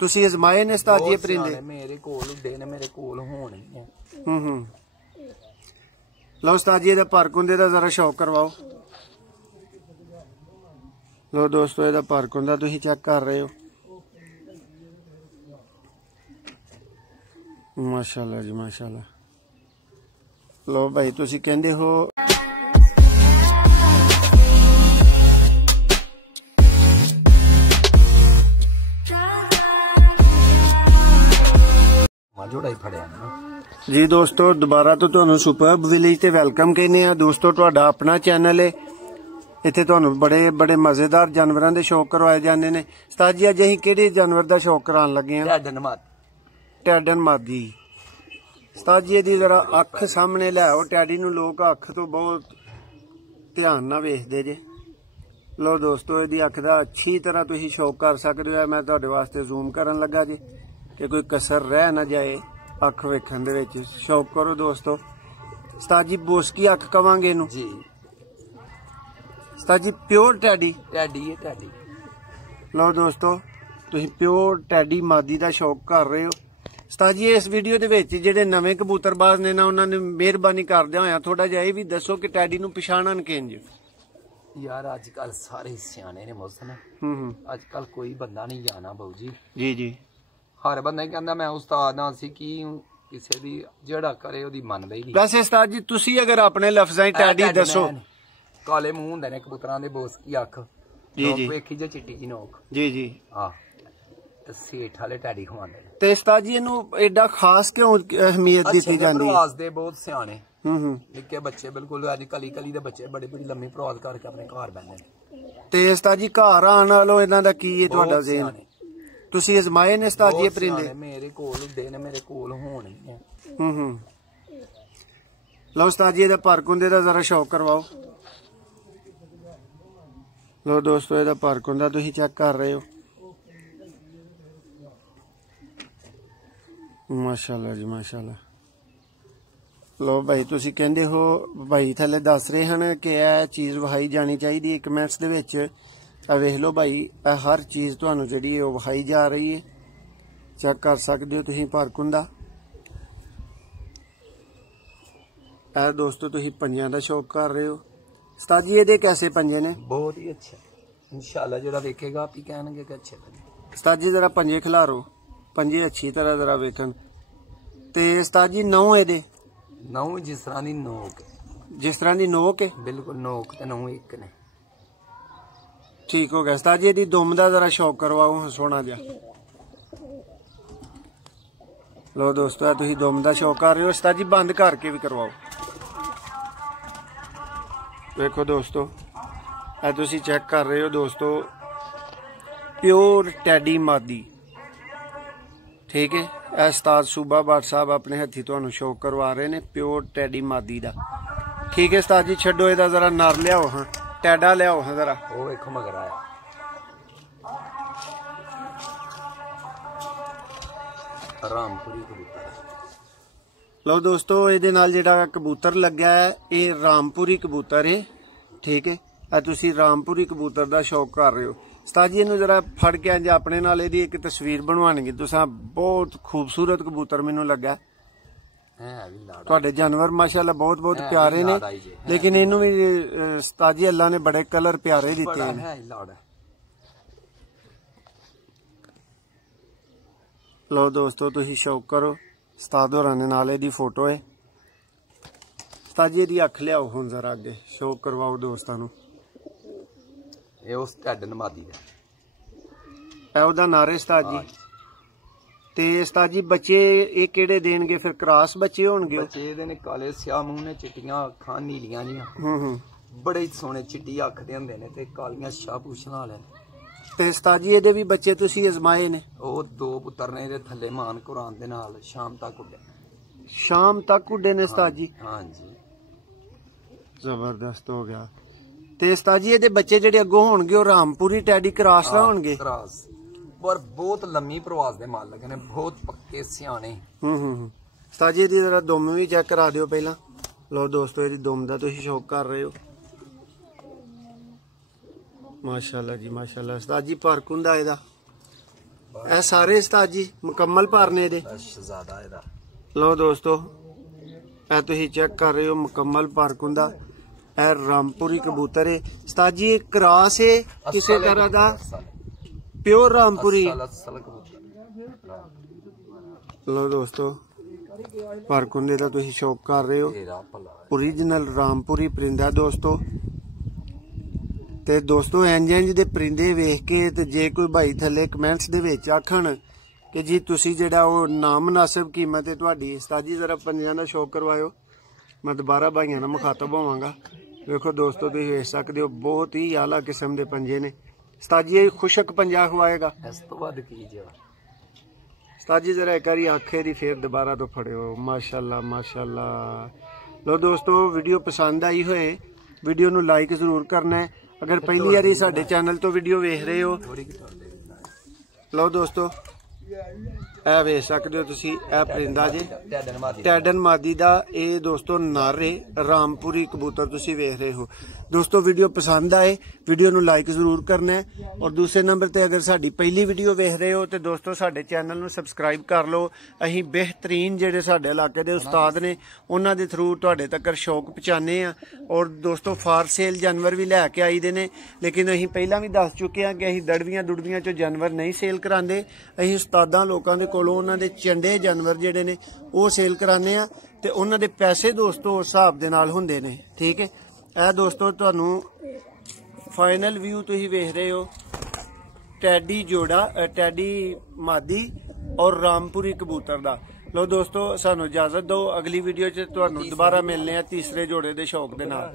ਤੁਸੀਂ ਅਜ਼ਮਾਏ ਨੇ ਉਸਤਾਦ ਜੀ परिंदे? मेरे कोल हुंदे ने, मेरे कोल होने ने। लो उस्ताद जी पर कुंदे दा जरा शौक करवाओ। लो दोस्तों ਇਹਦਾ पर कुंदा तुसीं चेक कर रहे हो। माशाल्लाह जी माशाल्लाह। लो भाई तुसीं कहंदे हो जी दोस्तों दोबारा तो तुहानू सुपरब विलेज ते वेलकम कहने हैं। दोस्तों तुहाडा अपना चैनल है, इत्थे तुहानू बड़े बड़े मजेदार जानवरां दे शौक करवाए जांदे ने। उस्ताद जी अज असीं किहड़े जानवर दा शौक कराउण लगे हां? टैडन मादी। उस्ताद जी दी जरा अख सामने लिआओ। टैडी नू लोग अख तो बहुत ध्यान नाल वेखदे जे। लो दोस्तों इहदी अख दा अच्छी तरह तुसीं शौक कर सकदे हो। मैं तुहाडे वास्ते जूम करन लगा जी कि कोई कसर रह ना जाए अख वेखण दे विच। शौक करो दोस्तों। उस्ताद जी बोसकी अख कवांगे इनू जी। उस्ताद जी प्योर टैडी है टैडी। लो दोस्तों तुसीं प्योर टैडी मादी दा शौक कर रहे हो। उस्ताद जी इस वीडियो दे विच जिहड़े नवें कबूतरबाज ने ना उन्हां ने मेहरबानी करदे होया थोड़ा जिहा ये भी दसो कि टैडी नू पछाणन किंज? यार अजकल सारे सियाने ने मोहसन। अजकल कोई बंदा नहीं जाना बाऊ जी। जी जी हर बंदा कहंदा मैं उस्ताद ना सी की किसी दी जेड़ा करे ओदी मनदा ही नहीं। वैसे उस्ताद जी तुसी अगर अपने लफ्ज़ां च टैडी दसो। काले मुंह हुंदे ने कबूतरां दे, बोसकी अख जी जी, वेखी जे चिट्टी जी नोक जी जी हां, ते सेठ वाले टैडी खवांदे ने। ते उस्ताद जी इनू एडा खास क्यों अहमियत दी जांदी है? प्रवास दे बहुत सियाने निक्के बच्चे बिल्कुल अज कली कली दे बच्चे बड़ी बड़ी लम्मी प्रवास करके अपने घर बैठे ने। ते उस्ताद जी घर आण वालों इन्हां दा की है तुहाडा ज़हन? तुसी अजमाए ने उस्ताद जी परिंदे? मेरे कोल हुंदे ने, मेरे कोल होने ने। लो उस्ताद जी पर कुंदे दा जरा शौक करवाओ। लो दोस्तों ਇਹਦਾ पर कुंदा तुसी चेक कर रहे हो। माशाल्लाह जी माशाल्लाह। लो भाई तुसी कहंदे हो भाई थल्ले दस रहे हैं कि यह चीज़ विखाई जानी चाहिए कमेंट्स दे विच। वेख लो भाई हर चीज़ तुहानू जिहड़ी है विखाई जा रही है। चेक कर सकते हो तुसीं पर कुंदा। दोस्तों तुसीं पंजियां दा शौक कर रहे हो। उस्ताद जी ये कैसे पंजे ने? बहुत ही अच्छे इंशाल्लाह, जेड़ा देखेगा आप ही कहेंगे कि अच्छे पंजे। उस्ताद जी जरा पंजे खिलारो, पंजे अच्छी तरह जरा वेखन। ते उस्ताद जी नौ एदे? नौ जिस तरह दी नोक, जिस तरह दी नोक है बिल्कुल नोक ते नौ एक ने। ठीक हो गया। उस्ताद जी एदी दुम दा जरा शौक करवाओ सोना जा। लो दोस्तों तुसीं दुम दा शौक कर रहे हो। उस्ताद जी बंद करके भी करवाओ। देखो दोस्तों तुसी चेक कर रहे हो दोस्तों प्योर टैडी मादी। ठीक है उस्ताद सूबा भट्ट साहब अपने हथी तुहानू शौक करवा रहे ने प्योर टैडी मादी दा। ठीक है उस्ताद जी छड्डो इहदा जरा नर लियाओ। हाँ टैडा लियाओ हाँ जरा। वो देखो मगर आया रामपुरी कबूतर। लो दोस्तों ये नाल जिहड़ा कबूतर लग्या है ये रामपुरी कबूतर है। ठीक है तुसी रामपुरी कबूतर दा शौक कर रहे हो। उस्ताद जी इनू जरा फड़ के अंज अपने नाल इहदी एक तस्वीर बनवाणगे तुसां। बहुत खूबसूरत कबूतर मैनू लगा। तुहाडे जानवर माशाअल्लाह बहुत बहुत प्यारे ने, लेकिन इनू भी उस्ताद जी अल्लाह ने बड़े कलर प्यारे दिते हैं। लो दोस्तों तुसी शौक करो। उस्ताद होरां दे नाल इहदी फोटो है। उस्ताद जी इहदी अख लियाओ हुण जरा अगे शौक करवाओ दोस्तां नू। ये उस टैडन मादी दा है ओहदा नारे उस्ताद जी। ते उस्ताद जी बच्चे ये केड़े देणगे फिर? क्रॉस बच्चे होणगे? बच्चे दे ने काले स्याह मुंह ने, चिट्टियां अखां नीलियां जियां, बड़े सोहणे चिट्टी अख दे हुंदे ने ते कालियां शाह पूछण वाले ने। ते उस्ताद जी इहदे भी बच्चे तुसी अजमाए ने? ओ दो पुत्तर ने इहदे थल्ले मान कुरान दे नाल शाम तक उड्डे। शाम तक उड्डे ने उस्ताद जी? हां जी जबरदस्त हो गया। ते उस्ताद जी इहदे बच्चे जेहड़े अगों होणगे ओ रामपुरी टैडी क्रॉस दा होणगे? क्रॉस पर बहुत लम्मी प्रवास दे मालक ने, बहुत पक्के सियाने। उस्ताद जी इहदी जरा दुम भी चेक करा दिओ पहला। लो दोस्तों इहदी दुम दा तुसीं शौक कर रहे हो। माशाल्लाह जी माशाल्लाह। उस्ताद जी पर कुंदा इहदा? ਇਹ ਸਾਰੇ ਉਸਤਾਦ जी मुकम्मल पर ने ਇਹਦੇ ਸ਼ਹਜ਼ਾਦਾ ਇਹਦਾ। ਲਓ ਦੋਸਤੋ ਇਹ ਤੁਸੀਂ ਚੈੱਕ ਕਰ ਰਹੇ ਹੋ ਮੁਕੰਮਲ ਪਾਰਕ ਹੁੰਦਾ। ਇਹ ਰਾਮਪੁਰੀ ਕਬੂਤਰ ਹੈ ਉਸਤਾਦ जी, ਕ੍ਰਾਸ ਹੈ ਕਿਸੇ ਤਰ੍ਹਾਂ ਦਾ प्योर रामपुरी। लो दोस्तों पारकुंदे का तुसी शौक कर रहे हो, ओरिजिनल रामपुरी परिंदा दोस्तों। ते दोस्तों इंज इंज दे परिंदे वेख के ते जे कोई भाई थले कमेंट्स दे विच आखण कि जी तुसी जेड़ा वो नामनासिब कीमत है तुहाडी, उस्ताद जी जरा पंजां दा शौक करवाओ। मैं दोबारा भाइयों नाल मुखातब होवांगा। देखो दोस्तों तुसी वेख सकदे हो बहुत ही आला किस्म दे पंजे ने। उस्ताद जी खुशक पंजा खवाएगा इस तो बाद की जी। उस्ताद जी जरा एक बारी आखे दी फिर दोबारा तो फड़ियो। माशाल्लाह माशाल्लाह। लो दोस्तों वीडियो पसंद आई होए वीडियो नू लाइक जरूर करना है। अगर पहली बारी साडे चैनल तो वीडियो वेख रहे हो, लो दोस्तों ए वेख सकते हो तुसी ए परिंदा जे टैडन मादी दा ए दोस्तों नर है, रामपुरी कबूतर तुसी वेख रहे हो। दोस्तों वीडियो पसंद आए वीडियो नू लाइक जरूर करना है। और दूसरे नंबर ते अगर साडी पहली वीडियो वेख रहे हो तो दोस्तों साडे चैनल नू सबसक्राइब कर लो। अहीं बेहतरीन जेडे साडे इलाके दे उस्ताद ने उन्हां दे थ्रू तुहाडे तक शौक पहुंचाने आ। और दोस्तों फार सेल जानवर भी लैके आई दे ने, लेकिन अहीं पहला भी दस चुके हैं कि अहीं दड़वियां दुड़वियां चो जानवर नहीं सेल करांदे। अहीं उस्तादां लोकां दे कोलों उन्हां दे चंडे जानवर जेडे ने वो सेल कराने आ ते उन्हां दे पैसे दोस्तों उस हिसाब दे नाल हुंदे ने। ठीक है, ए दोस्तों तुहानू फाइनल व्यू तुसीं वेख रहे हो टैडी जोड़ा, टैडी मादी और रामपुरी कबूतर दा। लो दोस्तों सानू इजाजत दो, अगली वीडियो च तुहानू दोबारा मिलने आ तीसरे जोड़े दे शौक दे नाल।